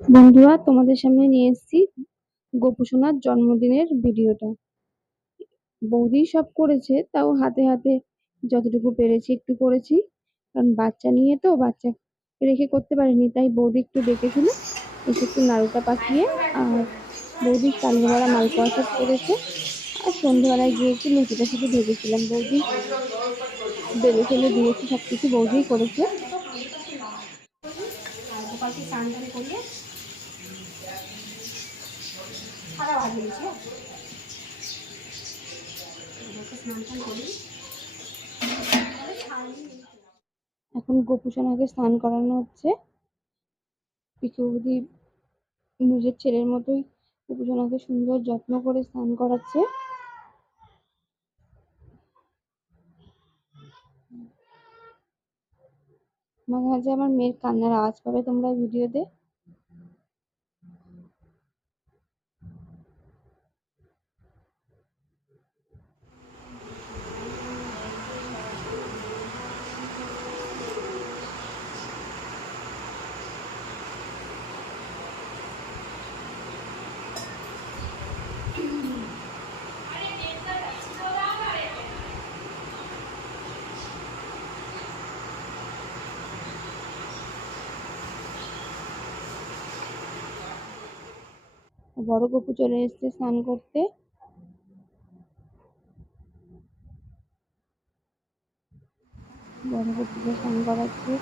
বন্ধুরা, তোমাদের সামনে নিয়ে এসেছি গোপু সোনার জন্মদিনের ভিডিওটা। বৌদি সব করেছে, তাও হাতে হাতে যতটুকু পেরেছি একটু করেছি, কারণ বাচ্চা নিয়ে তো বাচ্চা রেখে করতে পারিনি, তাই বৌদি একটু ডেকেছিল এসে একটু নাড়ুটা পাকিয়ে আর বৌদি কালিয়া বড়া মালপোয়া সব করেছে। আর সন্ধ্যেবেলায় গিয়ে একটু লুচিটা শুধু ভেজেছিলাম, বৌদি বেলে ফেলে দিয়েছে, সবকিছু বৌদিই করেছে। গোপালকে স্নান টান করিয়ে সারা ভাজি দিয়েছি, স্নান টান করি। এখন গোপু সোনাকে স্নান করানো হচ্ছে। পিকু বৌদি নিজের ছেলের মতোই গোপু সোনাকে সুন্দর যত্ন করে স্নান করাচ্ছে। মাঝে মাঝে আমার মেয়ের কান্নার আওয়াজ পাবে তোমরা ভিডিওতে। বড় গপু চলে এসেছে স্নান করতে। বড় গপুকে স্নান করাচ্ছে।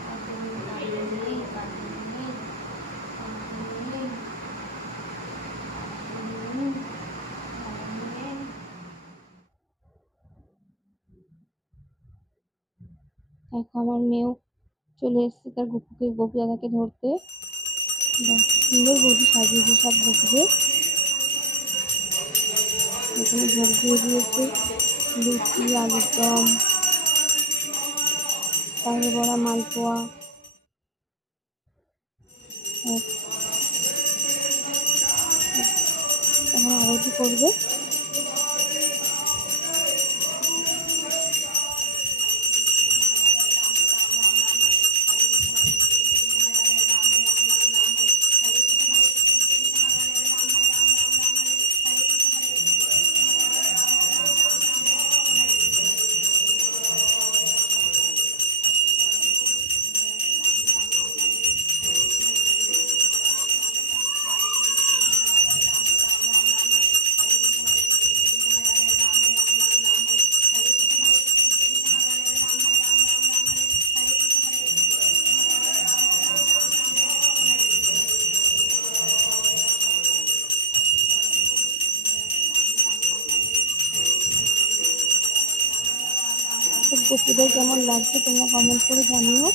দেখো আমার মেয়েও চলে এসেছে তার গপু দাদাকে ধরতে। সুন্দর বৌদি সাজিয়েছে সব গপুদের। এখানে ভোগ দিয়ে দিয়েছে লুচি, আলুর দম, কালিয়া বড়া, মালপোয়া। এখন আরতি করবে। গপুদের কেমন লাগছে তোমরা কমেন্ট করে জানিও।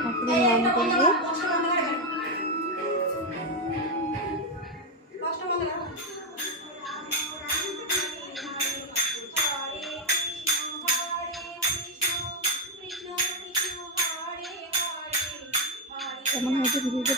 ঠাকুরের নাম করবে। কেমন হয়েছে ভিডিওটা?